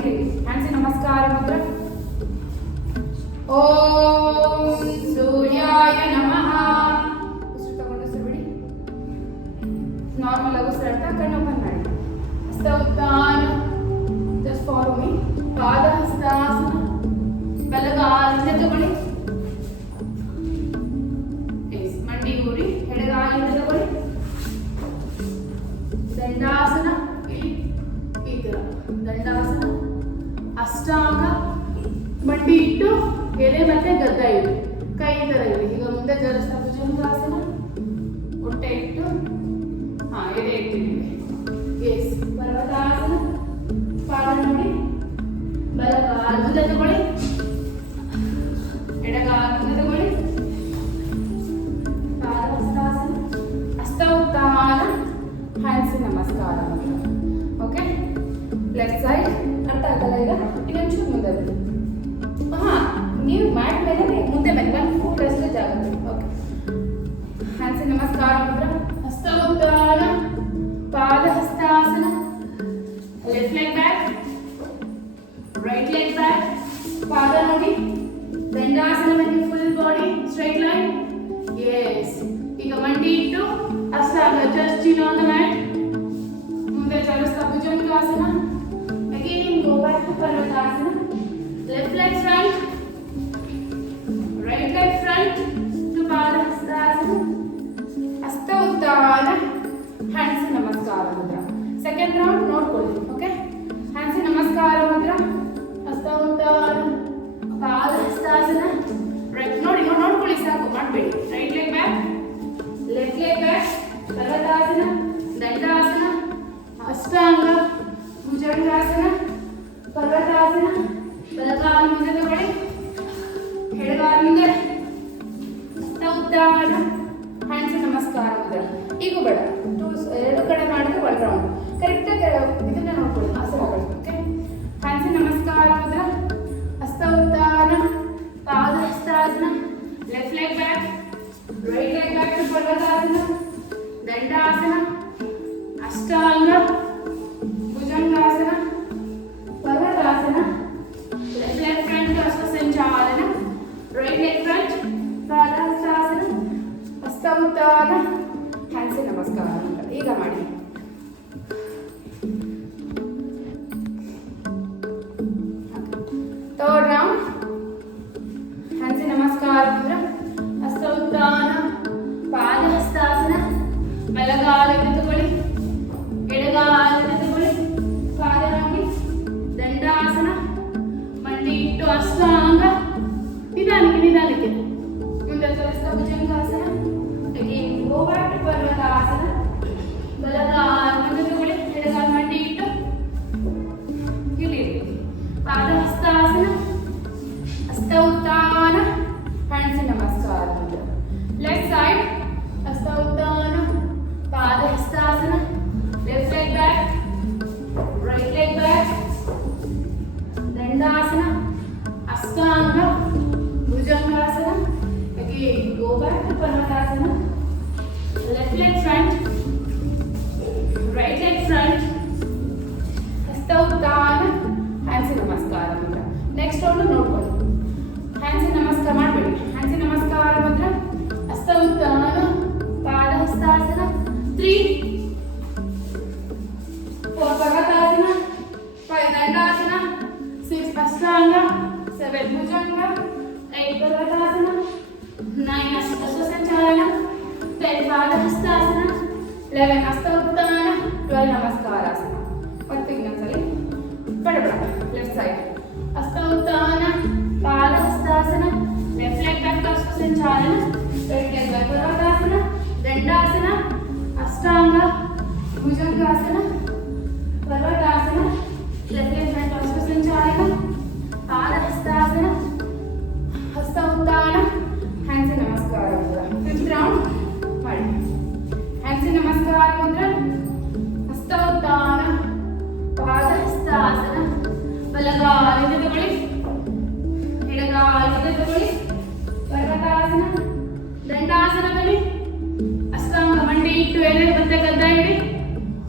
ಇಲ್ಲಿ ಹ್ಯಾಂಡ್ಸ್ ನಮಸ್ಕಾರ ಮುದ್ರ. ಓಂ ಸೂರ್ಯಾಯ ನಮಃ. ಉಸಿರು ತಗೊಂಡು ಉಸಿರು ಬಿಡಿ. ನಾರ್ಮಲ್ ಆಗಿ ಉಸಿರಾಡ್ತಾ ಕಣ್ಣು ಓಪನ್ ಮಾಡಿ. ಹಸ್ತ ಉತ್ಥಾನ, ಜಸ್ಟ್ ಫಾಲೋ ಮೀ. ಪಾದ ಹಸ್ತಾಸನ, ಬಲಗಾಲಿಂದ ತಗೊಳ್ಳಿ, ಮಂಡಿ ಊರಿ, ಎಡಗಾಲಿಂದ ತಗೊಳ್ಳಿ. ದಂಡಾಸನ, ಈ ತರ ದಂಡಾಸನ. ಅಷ್ಟಾಂಗ, ಮಂಡಿ ಇಟ್ಟು ಎದೆ ಮತ್ತೆ ಗದ್ದ ಇಟ್ಟು ಕೈ ತರ ಇಡಿ. ಈಗ ಮುಂದೆ ಜಲಸ್ಥ ಭುಜಂಗಾಸನ, ಹೊಟ್ಟೆ ಇಟ್ಟು ಎದೆ ಇಟ್ಟಿದ್ದೀವಿ. ಎಸ್, ಪರ್ವತಾಸನ. ಪಾದ ನೋಡಿ, ಬಲಗಾಲ ಮುಂದೆ ತಗೊಳ್ಳಿ, ಎಡಗಾಲ ಮುಂದೆ ತಗೊಳ್ಳಿ. ಪಾದ ಹಸ್ತಾಸನ, ಹಸ್ತ ಉತ್ಥಾನ, ಹ್ಯಾಂಡ್ಸ್ ನಮಸ್ಕಾರ. ಓಕೆ, ಲೆಫ್ಟ್ ಸೈಡ್ ಅರ್ಥ ಆಗಲ್ಲ. ಈಗ ಇನ್ನೊಂಚೂರು ಮುಂದೆ ಬನ್ನಿ. ನೀವು ಮ್ಯಾಟ್ ಮೇಲೆ ಮುಂದೆ ಬನ್ನಿ, ಒಂದು ಫುಟ್ ಅಷ್ಟೇ ಜಾಗ. ಓಕೆ, ಹ್ಯಾಂಡ್ಸ್ ನಮಸ್ಕಾರ ಮುದ್ರ. ಹಸ್ತ ಉತ್ಥಾನ, ಪಾದ ಹಸ್ತಾಸನ. Left leg back, right leg back. ಪಾದ ನೋಡಿ, ದಂಡಾಸನ ಬನ್ನಿ. Full body straight line. Yes, ಈಗ ಮಂಡಿ ಇಟ್ಟು ಅಷ್ಟಾಂಗ, just chin on the mat. ಮುಂದೆ ಜಲಸ್ಥ ಭುಜಂಗಾಸನ. ಅಗೇನ್ ಗೋ ಬ್ಯಾಕ್ ಟು ಪರ್ವತಾಸನ. Left leg front, right leg front to ಪಾದ ಹಸ್ತಾಸನ. ಹಸ್ತ ಉತ್ಥಾನ, ಹ್ಯಾಂಡ್ಸ್ ನಮಸ್ಕಾರ ಮುದ್ರ. ಸೆಕೆಂಡ್ ರೌಂಡ್ ನೋಡ್ಕೊಳ್ಳಿ. ಓಕೆ, ಹ್ಯಾಂಡ್ಸ್ ನಮಸ್ಕಾರ ಮುದ್ರ. ಹಸ್ತ ಉತ್ಥಾನ, ಪಾದ ಹಸ್ತಾಸನ. ರೈಟ್ ನೋಡಿ, ನೋಡ್ಕೊಳ್ಳಿ ಸಾಕು, ಮಾಡಬೇಡಿ. Right leg back, left leg back. ಪರ್ವತಾಸನ, ದಂಡಾಸನ, ಅಷ್ಟಾಂಗ, ಭುಜಂಗಾಸನ, ಪರ್ವತಾಸನ. ಬಲಗಾಲ ಮುಂದೆ ತಗೊಳ್ಳಿ, ಎಡಗಾಲ ಮುಂದೆ. ಹಸ್ತ ಉತ್ಥಾನ, ಹ್ಯಾಂಡ್ಸ್ ನಮಸ್ಕಾರ ಮುದ್ರ. ಈಗ ಬೇಡ, ಎರಡು ಕಡೆ ಮಾಡಿದ್ರೆ ಒಳಗೆ ರೌಂಡ್ ಕರೆಕ್ಟಾಗಿ ಇದನ್ನ ನೋಡ್ಕೊಳ್ಳಿ, ಆಸನಗಳು. ಓಕೆ, ಹ್ಯಾಂಡ್ಸ್ ನಮಸ್ಕಾರ ಮುದ್ರ. ಹಸ್ತ ಉತ್ಥಾನ, ಪಾದ ಹಸ್ತಾಸನ. Left leg back, right leg back to ಪರ್ವತಾಸನ. ದಂಡಾಸನ, ಅಷ್ಟಾಂಗ, ಭುಜಂಗಾಸನ, ಪರ್ವತಾಸನ. ಲೆಫ್ಟ್ ಲೆಗ್ ಫ್ರಂಟ್ ಅಶ್ವ ಸಂಚಾಲನ. ರೈಟ್ ಲೆಗ್ ಫ್ರಂಟ್, ಪಾದ ಹಸ್ತಾಸನ. ಹಸ್ತ ಉತ್ಥಾನ, ಹ್ಯಾಂಡ್ಸ್ ನಮಸ್ಕಾರ. ಈಗ ಮಾಡಿ. ಥರ್ಡ್ ರೌಂಡ್, ಹ್ಯಾಂಡ್ಸ್ ನಮಸ್ಕಾರ ಮುದ್ರ. ಹಸ್ತ ಉತ್ಥಾನ, ಪಾದ ಹಸ್ತಾಸನ. ಬಲಗಾಲಕ್ಕೆ ತಗೊಳ್ಳಿ, ಎಡಗಾಲಕ್ಕೆ ತಗೊಳ್ಳಿ. ಪಾದ ನೋಡಿ, ದಂಡಾಸನ. ಮಂಡಿ ಇಟ್ಟು ಅಷ್ಟಾಂಗ, ನಿಧಾನಕ್ಕೆ. ಮುಂದೆ ಜಲಸ್ಥ ಭುಜಂಗಾಸನ. ಅಗೇನ್ ಗೋ ಬ್ಯಾಕ್ ಟು ಪರ್ವತಾಸನ. ಬಲಗಾಲ ಮುಂದೆ ತಗೊಳ್ಳಿ, ಎಡಗಾಲ ಮಂಡಿ ಇಟ್ಟು ಇಲ್ಲಿ. ಪಾದ ಹಸ್ತಾಸನ, ಹಸ್ತ ಉತ್ಥಾನ, ಹ್ಯಾಂಡ್ಸ್ ನಮಸ್ಕಾರ. ಲೆಫ್ಟ್ ಸೈಡ್, ಹಸ್ತ ಉತ್ಥಾನ, ಪಾದ ಹಸ್ತಾಸನ. Left leg back, right leg back. ದಂಡಾಸನ, ಅಷ್ಟಾಂಗ, ಭುಜಂಗಾಸನ. ಅಗೇನ್ ಗೋ ಬ್ಯಾಕ್ ಟು ಪರ್ವತಾಸನ. Left leg front, right leg front. ಹಸ್ತ ಉತ್ಥಾನ, ಹ್ಯಾಂಡ್ಸ್ ನಮಸ್ಕಾರ ಮುದ್ರ. ನೆಕ್ಸ್ಟ್ ರೌಂಡ್ ನೋಡ್ಕೊಳ್ಳಿ. ಹ್ಯಾಂಡ್ಸ್ ನಮಸ್ಕಾರ ಮಾಡಬೇಡಿ. ಹ್ಯಾಂಡ್ಸ್ ನಮಸ್ಕಾರ ಮುದ್ರ. ಹಸ್ತ ಉತ್ಥಾನ, ಪಾದ ಹಸ್ತಾಸನ. 3, 4 ಪರ್ವತಾಸನ. 5 ದಂಡಾಸನ. 6 ಅಷ್ಟಾಂಗ. 7 ಭುಜಂಗ. 8 ಪರ್ವತಾಸನ. 9 ಅಶ್ವ ಸಂಚಾಲನ. 10 ಪಾದ ಹಸ್ತಾಸನ. 11 ಹಸ್ತ ಉತ್ಥಾನ. 12 ನಮಸ್ಕಾರಾಸನ. ಮತ್ತೆ ಇನ್ನೊಂದ್ಸಲಿ ಬೇಡ. ಲೆಫ್ಟ್ ಸೈಡ್, ಹಸ್ತ ಉತ್ಥಾನ, ಪಾದ ಹಸ್ತಾಸನ. ಲೆಫ್ಟ್ ಲೆಗ್ ಬ್ಯಾಕ್ ಅಶ್ವ ಸಂಚಾಲನ. ರೈಟ್ ಲೆಗ್ ಬ್ಯಾಕ್ ಪರ್ವತಾಸನ. ದಂಡಾಸನ, ಅಷ್ಟಾಂಗ, ಭುಜಂಗಾಸನ, ಪರ್ವತಾಸನ. ಲೆಫ್ಟ್ ಲೆಗ್ ಫ್ರಂಟ್ ಅಶ್ವ ಸಂಚಾಲನ. ಪಾದ ಹಸ್ತಾಸನ. ಹಸ್ತ ಉತ್ಥಾನ, ಹ್ಯಾಂಡ್ಸ್ ನಮಸ್ಕಾರ ಮುದ್ರ. 5th ರೌಂಡ್ ಮಾಡಿ. ಹ್ಯಾಂಡ್ಸ್ ನಮಸ್ಕಾರ ಮುದ್ರ. ಹಸ್ತ ಉತ್ಥಾನ, ಪಾದ ಹಸ್ತಾಸನ. ಬಲಗಾಲಿಂದ ತಗೊಳ್ಳಿ, ಎಡಗಾಲಿಂದ ತಗೊಳ್ಳಿ. ಪರ್ವತಾಸನ. ದಂಡಾಸನ ಬನ್ನಿ. ಅಷ್ಟಾಂಗ, ಮಂಡಿ ಇಟ್ಟು ಎಲೆ ಮತ್ತೆ ಗದ್ದ ಇಡಿ.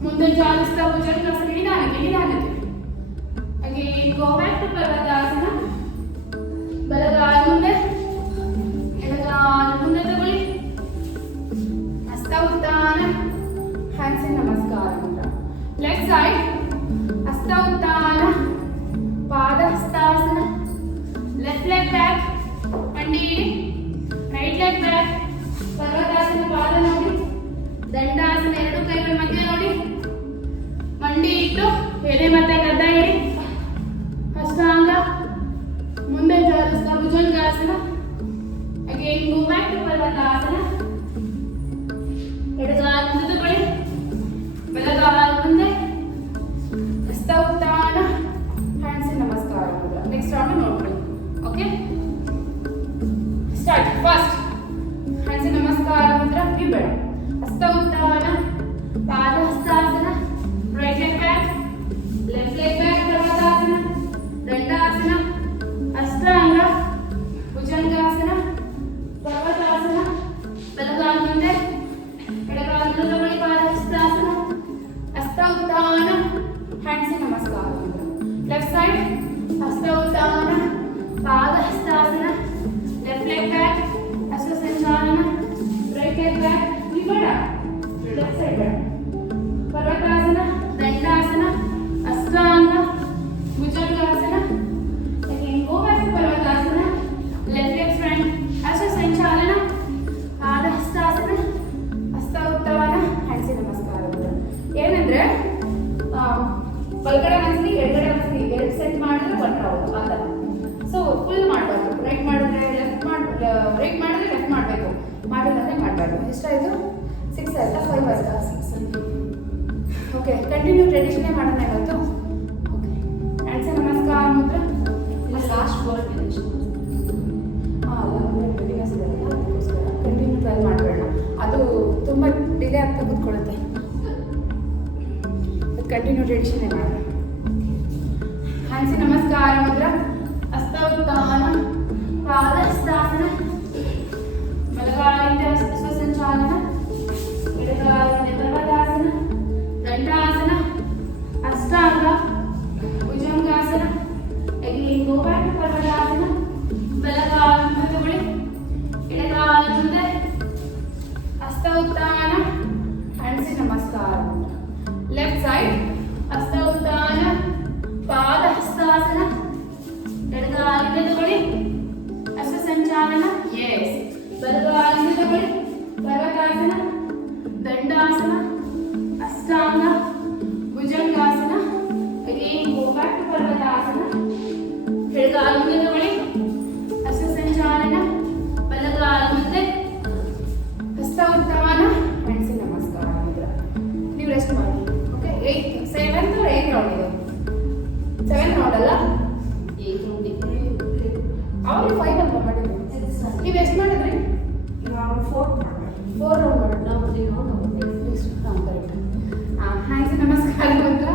ಮುಂದೆ ಚಾಲಿಸ್ತಾ ಭುಜಂಗಾಸನ. ನಿಧಾನಕ್ಕೆ. ಹಾಗೆ Again, go back to Parvatasana. ಬಲಗಾಲ ಮುಂದೆ, ಎಡಗಾಲ ಮುಂದೆ ತಗೊಳ್ಳಿ. ಹಸ್ತ ಉತ್ಥಾನ, hands in ನಮಸ್ಕಾರ ಮುದ್ರ. Left side, ಹಸ್ತ ಉತ್ಥಾನ, ಪಾದ ಹಸ್ತಾಸನ. Left leg back, ಮಂಡಿ ಇಡಿ. Right leg back, ಪರ್ವತಾಸನ ಪಾದ ನೋಡಿ. ದಂಡಾಸನ ಎರಡು ಕೈಗಳ ಮಧ್ಯೆ ನೋಡಿ. ಮಂಡಿ ಇಟ್ಟು ಎದೆ ಮತ್ತೆ ಗಡ್ಡ ಇಡಿ. ಹಸ್ತಾಂಗ ಮುಂದೆ ಜಾರಿಸ್ತಾ ಭುಜಂಗಾಸನ. ಅಗೇನ್ ಗೋ ಬ್ಯಾಕ್ ಟು ಪರ್ವತಾಸನ. ಎಡಗಾಲ ಮುಂದೆ ತಗೊಳ್ಳಿ, ಬಲಗಾಲ ಮುಂದೆ, ಹಸ್ತ ಉತ್ಥಾನ, ಹ್ಯಾಂಡ್ಸ್ ಇನ್ ನಮಸ್ಕಾರ ಮುದ್ರ. ನೆಕ್ಸ್ಟ್ ರೌಂಡ್ ನೋಡ್ಕೊಳ್ಳಿ. Okay, start. First hands in ನಮಸ್ಕಾರ ಮುದ್ರ. ಬಿಬೇಡ. ಹಸ್ತ ಉತ್ಥಾನ, ಪಾದ ಹಸ್ತಾಸನ. Right leg back, left leg back, ಪರ್ವತಾಸನ. ದಂಡಾಸನ, ಅಷ್ಟಾಂಗ, ಭುಜಂಗಾಸನ, ಪರ್ವತಾಸನ. ಬಲಗಾಲ ಮುಂದೆ, ಎಡಗಾಲ ಮುಂದೆ ತಗೊಳ್ಳಿ, ಪಾದ ಹಸ್ತಾಸನ. ಹಸ್ತ ಉತ್ಥಾನ, ಹ್ಯಾಂಡ್ಸ್ ಇನ್ ನಮಸ್ಕಾರ ಮುದ್ರ. ಲೆಫ್ಟ್ ಸೈಡ್, ಹಸ್ತ ಉತ್ಥಾನ, ಪಾದ ಹಸ್ತಾಸನ. ಲೆಫ್ಟ್ ಲೆಗ್ ಬ್ಯಾಕ್, ಹಸ್ತ ಸಂಚಾಲನ. ರೈಟ್ ಲೆಗ್ ಬ್ಯಾಕ್, ಬೇಡ. ಲೆಫ್ಟ್ ಸೈಡ್ ಬೇಡ. ಪರ್ವತಾಸನ, ದಂಡಾಸನ, ಅಷ್ಟಾಂಗ, bhujangasana. Again, go back to ಪರ್ವತಾಸನ. Left leg front, ಹಸ್ತ ಸಂಚಾಲನ, ಪಾದ ಹಸ್ತಾಸನ, ಹಸ್ತ ಉತ್ಥಾನ, ಹ್ಯಾಂಡ್ಸ್ ಇನ್ ನಮಸ್ಕಾರ ಮುದ್ರ. ಏನಂದ್ರೆ ಬಲಗಡೆ ಅನಿಸ್ಲಿ ಎಡಗಡೆ ಅನಿಸ್ಲಿ ಎರಡು ಸೆಟ್ ಮಾಡಿದ್ರೆ ಒನ್ ರೌಂಡ್ ಆ ಥರ. ಸೊ ಫುಲ್ ಮಾಡಬಾರ್ದು. ರೈಟ್ ಮಾಡಿದ್ರೆ ಲೆಫ್ಟ್ ರೈಟ್ ಮಾಡಿದ್ರೆ ಲೆಫ್ಟ್ ಮಾಡಬೇಕು, ಮಾಡಿದ್ರೆ ಮಾಡಬಾರ್ದು. ಎಷ್ಟಾಯಿತು? 6 ಆಯ್ತಾ? 5 ಆಯ್ತಾ? 6. ಓಕೆ, ಕಂಟಿನ್ಯೂ ಟ್ರೆಡಿಷನ್ನೇ ಮಾಡೋಣ ಇವತ್ತು. ಓಕೆ, ಹ್ಯಾಂಡ್ಸ್ ಇನ್ ನಮಸ್ಕಾರ ಮುದ್ರ. ಲಾಸ್ಟ್ ವರ್ಡ್ ಕಂಟಿನ್ಯೂ ಟ್ರೈ ಮಾಡಬೇಡ, ಅದು ತುಂಬ ಡಿಲೇ ಆಗ್ತಾ ಕೂತ್ಕೊಳ್ಳುತ್ತೆ. ಕಂಟಿನ್ಯೂ ಟ್ರೆಡಿಷನ್ನೇ ಮಾಡೋಣ. ಹ್ಯಾಂಡ್ಸ್ ಇನ್ ನಮಸ್ಕಾರ ಮುದ್ರ. ಹಸ್ತ ಉತ್ಥಾನ, ಪಾದ ಹಸ್ತಾಸನ. ಬಲಗಾಲಿಂದ ಹಸ್ತ ಸಂಚಾಲನ. ಎಡಗಾಲಿಂದ ಪರ್ವತಾಸನ. ದಂಡಾಸನ, ಅಷ್ಟಾಂಗ, ಭುಜಂಗಾಸನ. ಅಗೇನ್ ಗೋ ಬ್ಯಾಕ್ ಟು ಪರ್ವತಾಸನ. ಬಲಗಾಲ ಮುಂದೆ ತಗೊಳ್ಳಿ, ಎಡಗಾಲ ಮುಂದೆ, ಹಸ್ತ ಉತ್ಥಾನ, ಹ್ಯಾಂಡ್ಸ್ ಇನ್ ನಮಸ್ಕಾರ. ಲೆಫ್ಟ್ ಸೈಡ್, ಹಸ್ತ ಉತ್ಥಾನ, ಪಾದ ಹಸ್ತಾಸನ. ಎಡಗಾಲಿಂದ ತಗೊಳ್ಳಿ, ಹಸ್ತ ಸಂಚಾಲನ. ಎಸ್. ಬಲಗಾಲಿಂದ ತಗೊಳ್ಳಿ, ಪರ್ವತಾಸನ. ದಂಡಾಸನ, ಅಷ್ಟಾಂಗ, ಭುಜಂಗಾಸನ. ಅಗೇನ್ ಗೋ ಬ್ಯಾಕ್ ಟು ಪರ್ವತಾಸನ. ಎಡಗಾಲ ಮುಂದೆ ತಗೊಳ್ಳಿ, ಹಸ್ತ ಸಂಚಾಲನ. ಬಲಗಾಲ ಮುಂದೆ, ಹಸ್ತ ಉತ್ಥಾನ, ಹ್ಯಾಂಡ್ಸ್ ಇನ್ ನಮಸ್ಕಾರ ಮುದ್ರ. ನೀವು ರೆಸ್ಟ್ ಮಾಡಿ. Okay, 7th or 8th round ಇದು. 7th ರೌಂಡ್ ಅಲ್ಲ, ಅವ್ರಿಗೆ 5 ಅಂತ ಮಾಡಿದ್ರು. ನೀವು ಎಷ್ಟು ಮಾಡಿದ್ರಿ? 4 ರೌಂಡ್ ಮಾಡಿದ್ರು. ಕರೆಕ್ಟ್. ಹ್ಯಾಂಡ್ಸ್ ಇನ್ ನಮಸ್ಕಾರ ಮುದ್ರ.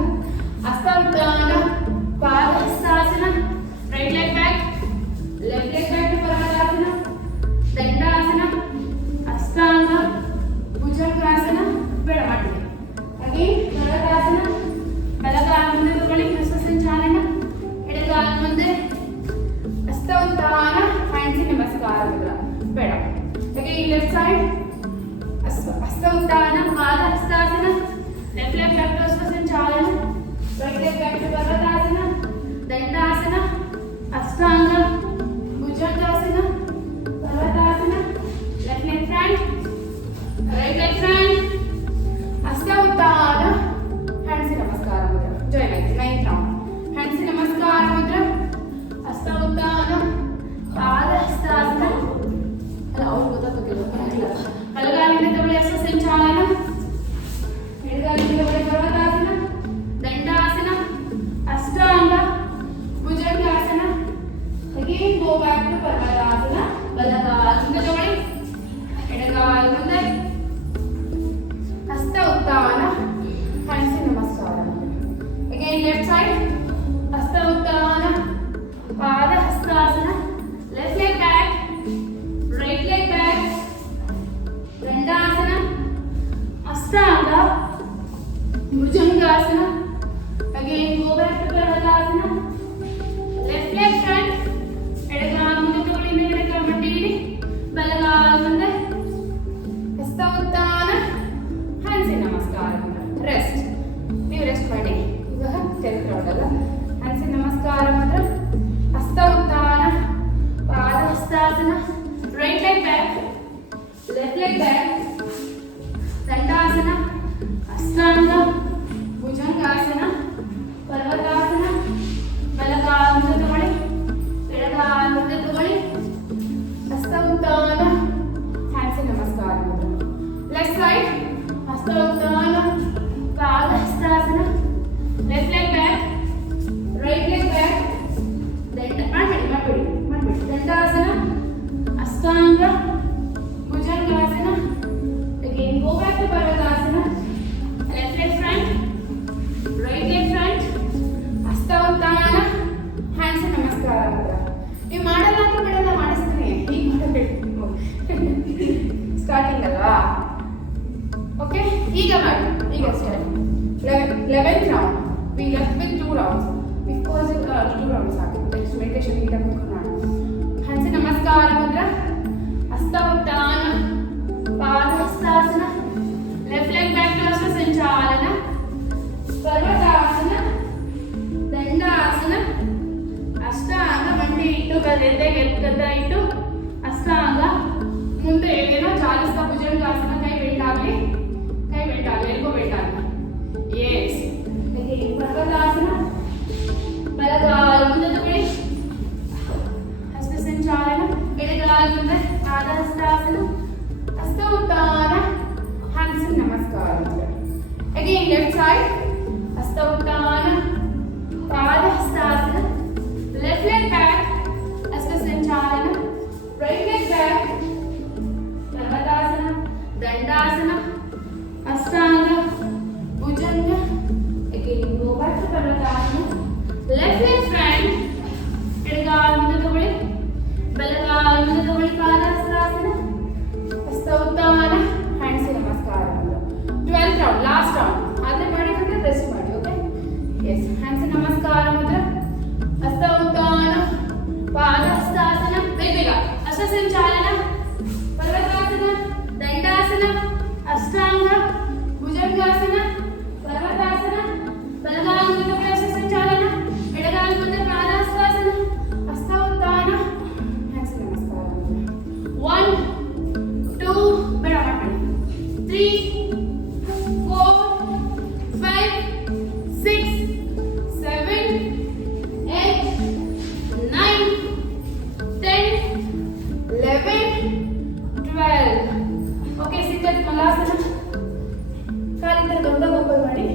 ಹಸ್ತ ಉತ್ಥಾನ, ಪಾದ ಹಸ್ತಾಸನ. Right leg back, left leg back to ಪರ್ವತಾಸನ. ದಂಡಾಸನ, ಅಷ್ಟಾಂಗ, ಭುಜಂಗಾಸನ. ಬೇಡ ಮಾಡ್ತೀವಿ. ಅಗೇನ್ ಪರ್ವತಾಸನ. ಬಲಗಾಲ ಮುಂದೆ ತಗೊಳ್ಳಿ, ಹಸ್ತ ಸಂಚಾಲನ. ಎಡಗಾಲ ಮುಂದೆ, ಹಸ್ತ ಉತ್ಥಾನ, ಹ್ಯಾಂಡ್ಸ್ ಇನ್ ನಮಸ್ಕಾರ ಮುದ್ರ. ಬೇಡ. ಅಗೇನ್ ಲೆಫ್ಟ್ ಸೈಡ್, ಹಸ್ತ ಉತ್ಥಾನ, ಪಾದ ಹಸ್ತಾಸನ. ಲೆಫ್ಟ್ ಲೆಗ್ ಬ್ಯಾಕ್ ಟು ಹಸ್ತ ಸಂಚಾಲನ. ರೈಟ್ ಲೆಗ್ ಬ್ಯಾಕ್ ಟು ಪರ್ವತಾಸನ. ದಂಡಾಸನ, ಅಷ್ಟಾಂಗ, ಭುಜಂಗಾಸನ, ಪರ್ವತಾಸನ. Left leg front, right leg front, ಹಸ್ತ ಉತ್ಥಾನ, ಹ್ಯಾಂಡ್ಸ್ ಇನ್ ನಮಸ್ಕಾರ ಮುದ್ರ. ಜಾಯ್ನ್ ಆಯ್ತು 9th ರೌಂಡ್. ಹ್ಯಾಂಡ್ಸ್ ಇನ್ ನಮಸ್ಕಾರ ಮುದ್ರ. ಹಸ್ತ ಉತ್ಥಾನ, ಪಾದ ಹಸ್ತಾಸನ. ಅಲ್ಲ, ಅವ್ರು ಗೊತ್ತಾಗಬೇಕಿಲ್ಲ. ಬಲಗಾಲಿಂದ ತಗೊಳ್ಳಿ, ಹಸ್ತ ಸಂಚಾಲನ. ಎಡಗಾಲಿಂದ ತಗೊಳ್ಳಿ, ಪರ್ವತಾಸನ. ದಂಡಾಸನ, ಎದೆಗೆ ಗದ್ದ ಇಟ್ಟು ಅಷ್ಟಾಂಗ ಮುಂದೆ ಏನೇನೋ ಚಾಲಿಸ್ತಾ ಭುಜಂಗಾಸನ. ಕೈ ಬೆಂಡ್ ಆಗಲಿ, ಎಲ್ಬೋ ಬೆಂಡ್ ಆಗಲಿ. ಎಸ್. ಪರ್ವತಾಸನ. ಬಲಗಾಲ ಮುಂದೆ ತಗೊಳ್ಳಿ, ಹಸ್ತ ಸಂಚಾಲನ. ಎಡಗಾಲ ಮುಂದೆ ಪಾದಹಸ್ತಾಸನ, ಹಸ್ತ ಉತ್ತಾನ, ಹ್ಯಾಂಡ್ಸ್ ನಮಸ್ಕಾರ. ಅಗೇನ್ ಲೆಫ್ಟ್ ಸೈಡ್, ಹಸ್ತ ಉತ್ತಾನ, ಪಾದಹಸ್ತಾಸನ. ಲೆಫ್ಟ್ ಲೆಗ್ ಬ್ಯಾಕ್, ಹಸ್ತ ಸಂಚಾಲನ. ರೈಟ್ ಲೆಗ್ ಬ್ಯಾಕ್, ಪರ್ವತಾಸನ, ದಂಡಾಸನ, ಅಷ್ಟಾಂಗ, ಭುಜಂಗ. Again, go back to ಪರ್ವತಾಸನ. Left leg front, ಎಡಗಾಲ ಮುಂದೆ ತಗೊಳ್ಳಿ, ಬಲಗಾಲ ಮುಂದೆ ತಗೊಳ್ಳಿ, ಪಾದಹಸ್ತಾಸನ, ಹಸ್ತ ಉತ್ತಾನ, ಹ್ಯಾಂಡ್ಸ್ ನಮಸ್ಕಾರ. 12th round, last round. ಆದ್ರೆ ಮಾಡಿದ್ರೆ ರೆಸ್ಟ್ ಮಾಡಿ, ಓಕೆ? ಎಸ್. ಹ್ಯಾಂಡ್ಸ್ ನಮಸ್ಕಾರ ಮುದ್ರ, ಹಸ್ತ ಉತ್ತಾನ, ಪಾದಹಸ್ತಾಸನ. ಬೇಗ ಹಸ್ತ ಸಂಚಾಲನ, ಪರ್ವತಾಸನ, ದಂಡಾಸನ, ಅಷ್ಟಾಂಗ, ಭುಜಂಗಾಸನ, ಪರ್ವತಾಸನ. ಬಲಗಾಲ ಮುಂದೆ ಹಸ್ತ ಸಂಚಾಲನ, ಎಡಗಾಲ ಮುಂದೆ ಪಾದಹಸ್ತಾಸನ, ಹಸ್ತ ಉತ್ತಾನ, ಹ್ಯಾಂಡ್ಸ್ ನಮಸ್ಕಾರ. 1 2 ಬೇಡ ಮಾಡಿ 3 4 5 6 7 8 9 10 11 12. ಓಕೆ, ಸಿದ್ಧತೆ ಮಲಾಸನ. ಕಾಲಿಂದ ದೊಡ್ಡ ಓಪನ್ ಮಾಡಿ,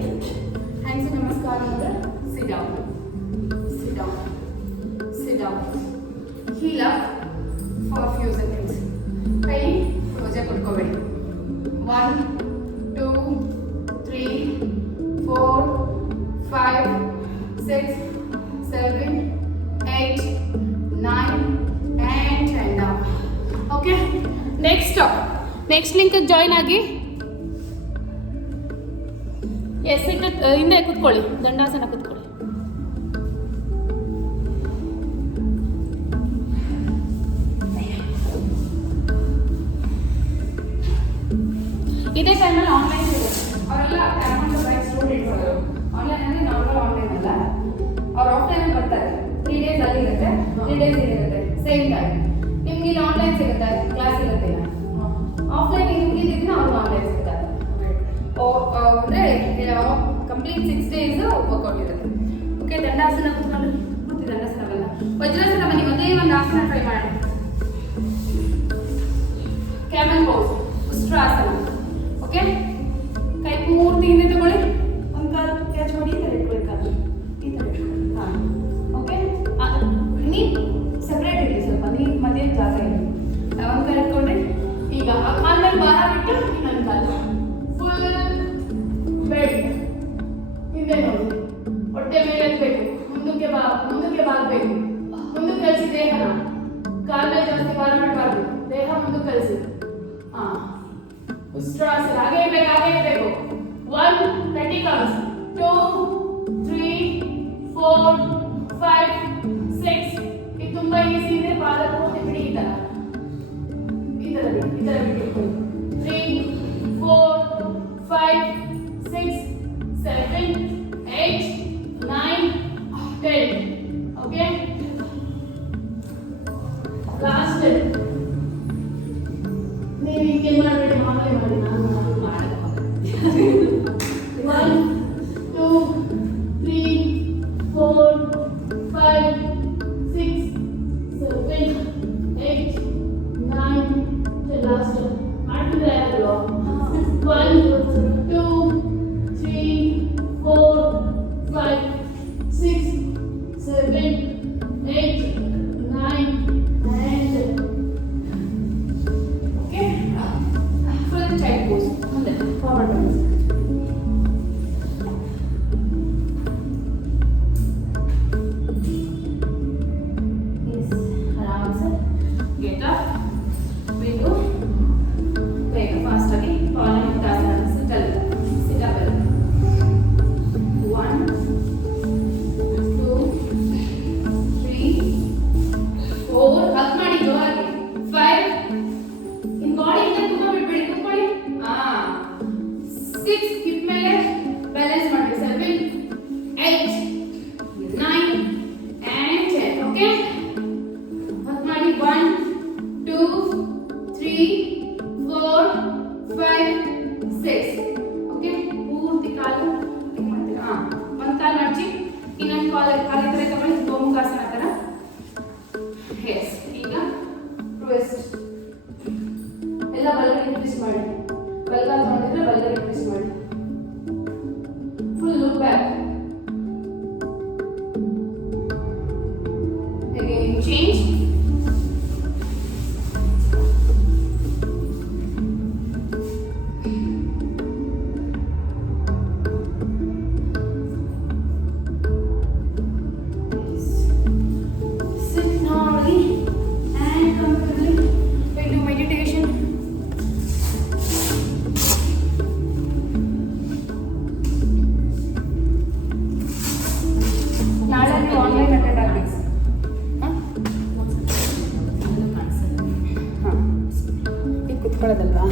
ಹ್ಯಾಂಡ್ಸ್ ನಮಸ್ಕಾರ ಅಂದ್ರೆ sit down, sit down, sit down. Heel up for few seconds. ಕೈ ಭುಜ ಕೊಟ್ಕೋಬೇಡಿ. 1 2 3 4 5 6 7 8 9 and 10 down. Okay, next link join ಆಗಿ. ಎಸ್, ಹಿಂದೆ ಕುತ್ಕೊಳ್ಳಿ, ದಂಡಾಸನ ಕುತ್ಕೊಳ್ಳಿ. ಇದೇ ಟೈಮಲ್ಲಿ ಆನ್ಲೈನ್ ಸಿಗುತ್ತೆ. ಅವರೆಲ್ಲ ಸ್ಟೂಡೆಂಟ್ಸ್ ಅವರು. ಆನ್ಲೈನ್ ಅಂದರೆ ನಾರ್ಮಲ್ ಆನ್ಲೈನ್ ಅಲ್ಲ, ಅವ್ರು ಆಫ್ಲೈನ್ ಬರ್ತಾರೆ. 3 days ಅಲ್ಲಿ ಇರುತ್ತೆ, 3 days ಇರುತ್ತೆ, ಸೇಮ್ ಟೈಮ್. ನಿಮ್ಗೆ ಇಲ್ಲಿ ಆನ್ಲೈನ್ ಸಿಗುತ್ತೆ, ಕ್ಲಾಸ್ ಇರುತ್ತೆ. ಆಫ್ಲೈನ್ ನಿಮ್ಗೆ ಇದನ್ನ ಅವ್ರು ಆನ್ಲೈನ್ ಸಿಗ್ತಾರೆ. ಅಂದರೆ ಕಂಪ್ಲೀಟ್ 6 days ವರ್ಕೌಟ್ ಇರುತ್ತೆ. ಓಕೆ, ದಂಡಾಸನ ಕೂತ್ಕೊಂಡು ಕೂತಿ ದಂಡಾಸನವಲ್ಲ, ವಜ್ರಾಸನ ಬನ್ನಿ. ಒಂದೇ ಒಂದು ಆಸನ ಟ್ರೈ ಮಾಡಿ. Camel pose, ustrasana. ಓಕೆ, ಕೈ ಪೂರ್ತಿ ಹಿಂದೆ ತಗೊಳ್ಳಿ, ಒಂದು ಕಾಲು ಕ್ಯಾಚ್ ಮಾಡಿ, ಈ ಥರ ಇಟ್ಕೊಳ್ಳಿ, ಕಾಲು ಈ ಥರ ಇಟ್ಕೊಳ್ಳಿ. ಹಾಂ, ಓಕೆ. ನೀ ಸಪ್ರೇಟ್ ಇರಲಿ, ಸ್ವಲ್ಪ ನೀರು ಮಧ್ಯೆ ಜಾಗ ಇದೆ. ಒಂದು ಕಾಲು ಇಟ್ಕೊಂಡ್ರೆ ಈಗ ಆ ಕಾಲಲ್ಲಿ ಭಾರ ಬಿಟ್ಟು ಇನ್ನೊಂದು ಕಾಲು ಫುಲ್ ಬೆಡ್ ಹಿಂದೆ ನೋಡಿ, ಹೊಟ್ಟೆ ಮೇಲೆ ಎತ್ತಬೇಕು, ಮುಂದಕ್ಕೆ ಬಾಗಬೇಕು, ಮುಂದಕ್ಕೆ ಕಳಿಸಿ ದೇಹನ. ಕಾಲ ಮೇಲೆ ಜಾಸ್ತಿ ಭಾರ ಮಾಡಬಾರ್ದು, ದೇಹ ಮುಂದಕ್ಕೆ ಕಳಿಸಿ. ಹಾಂ, ಉಷ್ಟ್ರಾಸನ. ಹಾಗೆ ಇರಬೇಕು. 1 30 counts. 2 3 4 5 6. ಇದು ತುಂಬಾ ಈಸಿ ಇದೆ. ಪಾದ ಪೂರ್ತಿ ಬಿಡಿ, ಈ ಥರ ಬಿಟ್ಟು 3 4 5 6 7 8 9 10. ಓಕೆ, ಲಾಸ್ಟ್ ನೀವು ಹೀಗೆ ಮಾಡಬೇಡಿ, ಮಾಮೂಲಿ ಮಾಡಿ. ನಾನು ಮಾಡಿ 1 2 3 4 5 6 7 8 9 10. ಲಾಸ್ಟ್ ಮಾಡ್ತಿದ್ರೆ ಯಾರು? 1 2 3 4 5 6 7 8 9 and okay, full tight pose. ಮುಂದೆ forward bend. Yes, ಆರಾಮ್ ಸರ್. Get up. ಬೇಗ ಫಾಸ್ಟ್ ಆಗಿ ಪಾಲನಿತಾಸನ. sit up. 1 2 3 4 5 6 7 8 9 10. Again, change. Sit normally and comfortably. We'll do meditation. ನಾಳೆ ನೀವು ಆನ್ಲೈನ್ ಅಟೆಂಡ್ ಆಗಬೇಕು. ಹಾಂ ಈಗ ಕುತ್ಕೊಳ್ಳೋದಲ್ವಾ?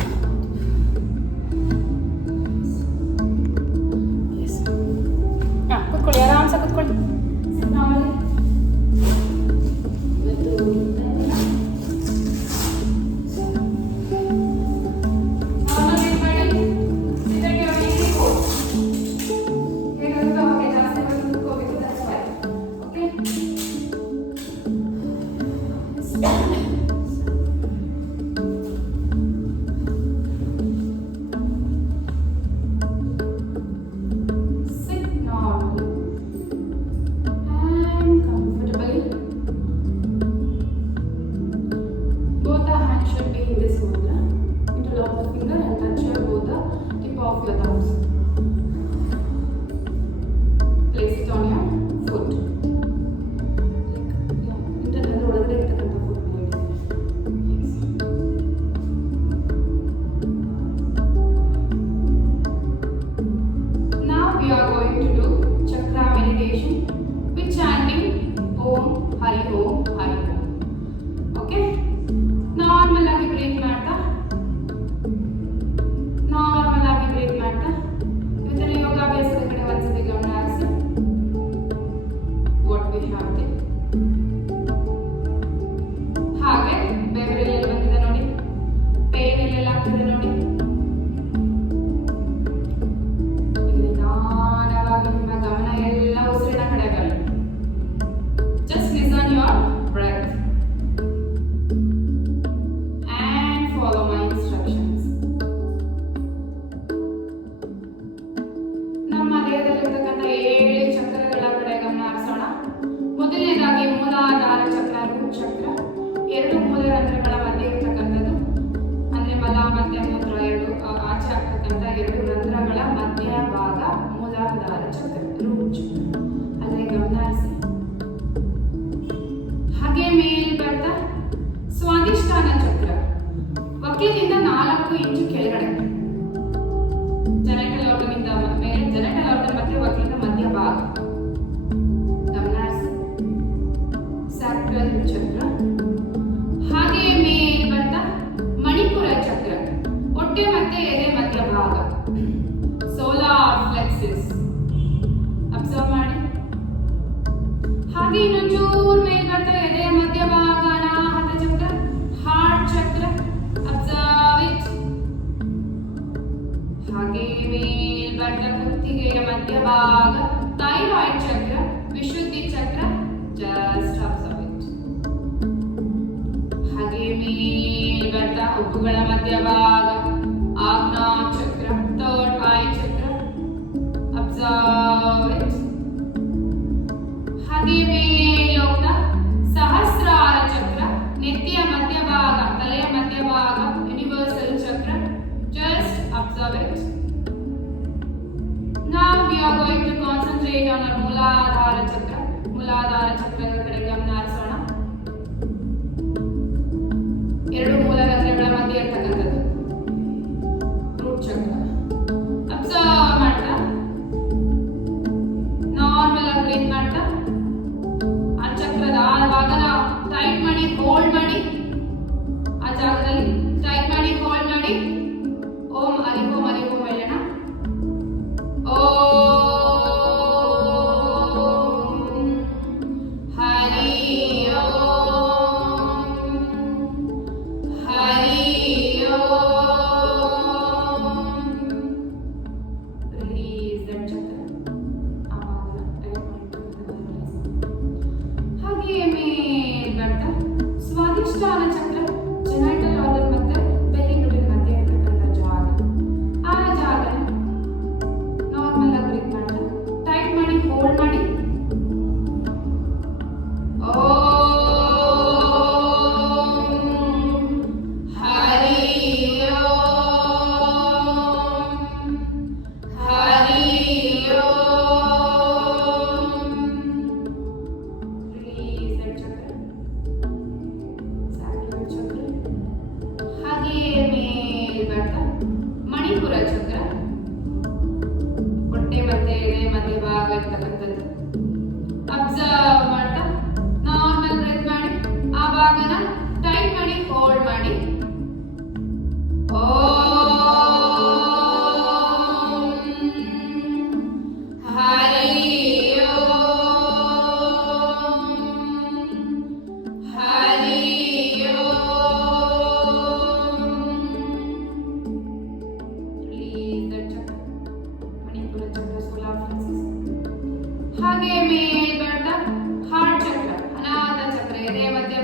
ಎಸ್. ಹಾಂ ಕುತ್ಕೊಳ್ಳಿ, ಆರಾಮ್ಸೆ ಕುತ್ಕೊಳ್ಳಿ. Normally of your thumbs. Place it on your foot. Now we are going to do chakra meditation with chanting Om Hari Om Hari Om. Okay? Normal ಆಗಿ breathe ಮಾಡ್ತಾ ಇವತ್ತಿನ ಯೋಗಾಭ್ಯಾಸದ ಕಡೆ ಒಂದ್ಸತಿ ಗಮನ ಹರಿಸಿ. ವಾಟ್ ವಿ ಹ್ಯಾವ್ ಡೆ. ಹಾಗೆ ಬೆವರೆಲ್ಲ ಬಂದಿದೆ ನೋಡಿ, ಪೇನ್ ಎಲ್ಲೆಲ್ಲ ಆಗ್ತಿದೆ ನೋಡಿ. ನಿಧಾನವಾಗಿ ನಿಮ್ಮ ಗಮನ ಎಲ್ಲ ಉಸಿರಿನ ಕಡೆ ಬರಲಿ. Just listen your breath and follow my instructions. ನಮ್ಮ ದೇಹದಲ್ಲಿರ್ತಕ್ಕಂಥ 7 ಚಕ್ರಗಳ ಕಡೆ ಗಮನ ಹರಿಸೋಣ. ಮೊದಲನೇದಾಗಿ ಮೂಲಾಧಾರ ಚಕ್ರ, ರೂಟ್ ಚಕ್ರ. 2 ಮೂಲರಂಧ್ರಗಳ ಮಧ್ಯೆ ಇರತಕ್ಕಂಥದ್ದು, ಅಂದ್ರೆ ಮಲ ಮತ್ತೆ ಮೂತ್ರ ಎರಡು ಆಚೆ ಆಗ್ತಕ್ಕಂಥ 2 ರಂಧ್ರಗಳ ಮಧ್ಯ ಭಾಗ ಮೂಲಾಧಾರ ಚಕ್ರ, ರೂಟ್ ಚಕ್ರ. ಅಲ್ಲೇ ಗಮನ ಹರಿಸಿ. ಹಾಗೆ ಮೇಲೆ ಬರ್ತಾ ಸ್ವಾಧಿಷ್ಠಾನ ಚಕ್ರ, ವಕ್ಲಿನಿಂದ 4 ಇಂಚು ಕೆಳಗಡೆ, ಜೆನೆಟಲ್ ಆರ್ಗನ್ ಮೇಲೆ, ಜೆನೆಟಲ್ ಆರ್ಗನ್ ಮತ್ತೆ ವಕ್ಲಿನ ಮಧ್ಯ ಭಾಗ ಗಮನ ಹರಿಸಿ. ಸ್ಯಾಕ್ರಲ್ ಚಕ್ರ. ಹಾಗೆ ಮೇಲೆ ಬರ್ತಾ ಮಣಿಪುರ ಚಕ್ರ, ಹೊಟ್ಟೆ ಮತ್ತೆ ಎದೆ ಮಧ್ಯ ಭಾಗ, ಸೋಲಾರ್ ಫ್ಲೆಕ್ಸಸ್. ಅಬ್ಸರ್ವ್ ಮಾಡಿ. ಹಾಗೆ ಇನ್ನೊಂಚೂರು ಮೇಲೆ ಬರ್ತಾ ಎದೆ ಮಧ್ಯ ಭಾಗ ಅನಾಹತ ಚಕ್ರ, ಹಾರ್ಟ್ ಚಕ್ರ. Observe it. ಹಾಗೆ ಮೇಲ್ ಬರ್ತಾ ಕುತ್ತಿಗೆಯ ಮಧ್ಯ ಭಾಗ, ಥೈರಾಯ್ಡ್ ಚಕ್ರ, ವಿಶುದ್ಧಿ ಚಕ್ರ. Just observe it. ಹಾಗೆ ಮೇಲ್ ಬರ್ತಾ ಹುಬ್ಬುಗಳ ಮಧ್ಯ ಭಾಗ, ಆಜ್ಞಾ ಚಕ್ರ, ಥರ್ಡ್ ಐ ಚಕ್ರ. Observe it. ಹಾಗೆ ಮೇಲೆ ಹೋಗ್ತಾ ಸಹಸ್ರಾರ ಚಕ್ರ, ನೆತ್ತಿಯ ಮಧ್ಯ ಭಾಗ, ತಲೆಯ ಮಧ್ಯ ಭಾಗ, ಯೂನಿವರ್ಸಲ್ ಚಕ್ರ. Just observe it. Now we are going to concentrate on our Mooladhara chakra. Mooladhara chakra ಕಡೆ ಗಮನ ಹರಿಸೋಣ. 2 ಮೂಲರಂಧ್ರಗಳ ಮಧ್ಯೆ ಇರತಕ್ಕಂಥದ್ದು.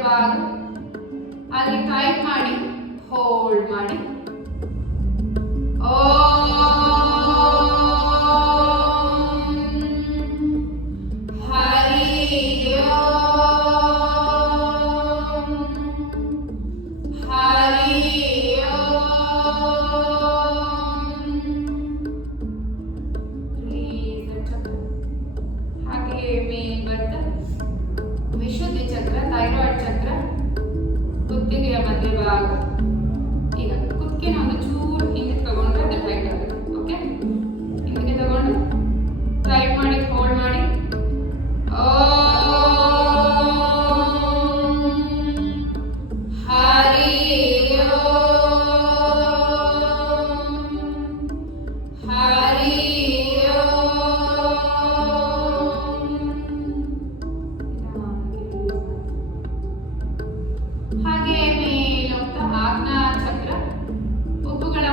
ಮಧ್ಯಭಾಗ ಅಲ್ಲಿ ಟೈಟ್ ಮಾಡಿ ಹೋಲ್ಡ್ ಮಾಡಿ ವಿಶುದ್ಧಿ ಚಕ್ರ, ಥೈರಾಯ್ಡ್ ಚಕ್ರ, ಕುತ್ತಿಗೆಯ ಮಧ್ಯಭಾಗ. ಈಗ ಕುತ್ತಿಗೆನ ಒಂದು ಚೂರು ಹಿಂದೆ ತಗೊಂಡ್ರೆ ಅದು ಟೈಟ್ ಆಗುತ್ತೆ. ಓಕೆ, ಹಿಂದೆ ತಗೊಂಡು ಟೈಟ್ ಮಾಡಿ ಹೋಲ್ಡ್ ಮಾಡಿ ಹಾಗೆ ಮೇಲೆ ಹೋಗ್ತಾ ಆಗ್ನೇಯ ಚಕ್ರ, ಉಬ್ಬುಗಳ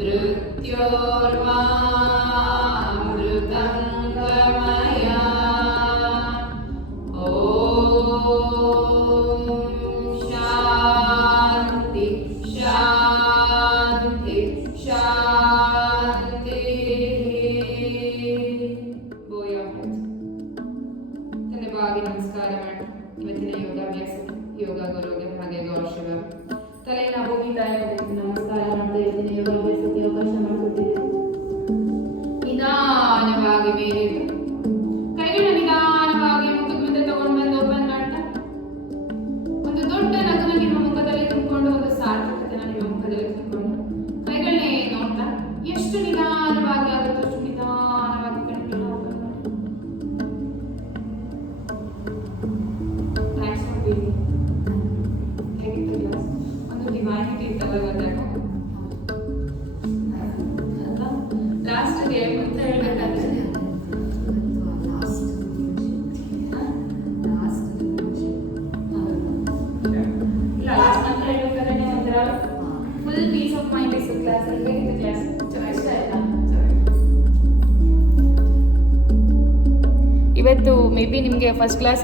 ಮೃತ್ಯೋರ್ಮಾ ಅಮೃತಂಗಮಯ ಓಂ ಶಾಂತಿ ಶಾಂತಿ ಶಾಂತಿ ಬೋಯ ತಂದೆ ಬಾಗಿ ನಮಸ್ಕಾರ ಮಾಡಿ ಇವತ್ತಿನ ಯೋಗಾಭ್ಯಾಸಕ್ಕೆ ಯೋಗ ಗುರುಗೆ ಹಾಗೆ ಗೌರ ಶಿವ ತಲೆಯ ಭೂಮಿ ತಾಯಿಗೆ ನಮಸ್ಕಾರ ಮಾಡ್ತಾ ಇವತ್ತಿನ ಯೋಗಾಭ್ಯಾಸಕ್ಕೆ ಅವಕಾಶ ಮಾಡಿಕೊಟ್ಟಿದ್ದೀವಿ. ನಿಧಾನವಾಗಿ ಮೇಲಿದ್ದು ಕೈಗಳನ್ನ ನಿಧಾನವಾಗಿ ಮುಖದ ಮುಂದೆ ತಗೊಂಡು ಬಂದು ಓಪನ್ ಮಾಡ್ತಾ ಒಂದು ದೊಡ್ಡ ನಗುನ ನಿಮ್ಮ ಮುಖದಲ್ಲಿ ತುಂಬಿಕೊಂಡು ಒಂದು ಸಾರ್ಥಕತೆನ ನಿಮ್ಮ ಮುಖದಲ್ಲಿ ತುಂಬಿಕೊಂಡು ಕೈಗಳನ್ನೇ ನೋಡ್ತಾ ಎಷ್ಟು ನಿಧಾನವಾಗಿ ಆಗುತ್ತೋ ಅಷ್ಟು ನಿಧಾನವಾಗಿ ಕಣ್ಣುಗಳನ್ನ ಓಪನ್ ಮಾಡಿ. Thanks for being. ಹೇಗಿತ್ತು ಕ್ಲಾಸ್? ಒಂದು ಡಿವೈನಿಟಿ ಇತ್ತಲ್ಲ ಗೊತ್ತಾಗೋ ಲಾಸ್ಟ್ಗೆ ಮುಂದೆ ಹೇಳ್ಬೇಕಾದ್ರೆ ಫುಲ್ ಪೀಸ್ ಆಫ್ ಮೈಂಡ್ ಇತ್ತು ಕ್ಲಾಸ್ ಅಲ್ಲಿ. ಹೇಗಿತ್ತು ಕ್ಲಾಸ್? ಇಷ್ಟ ಆಯ್ತಾ? ಇವತ್ತು ಮೇ ಬಿ ನಿಮಗೆ ಫಸ್ಟ್ ಕ್ಲಾಸ್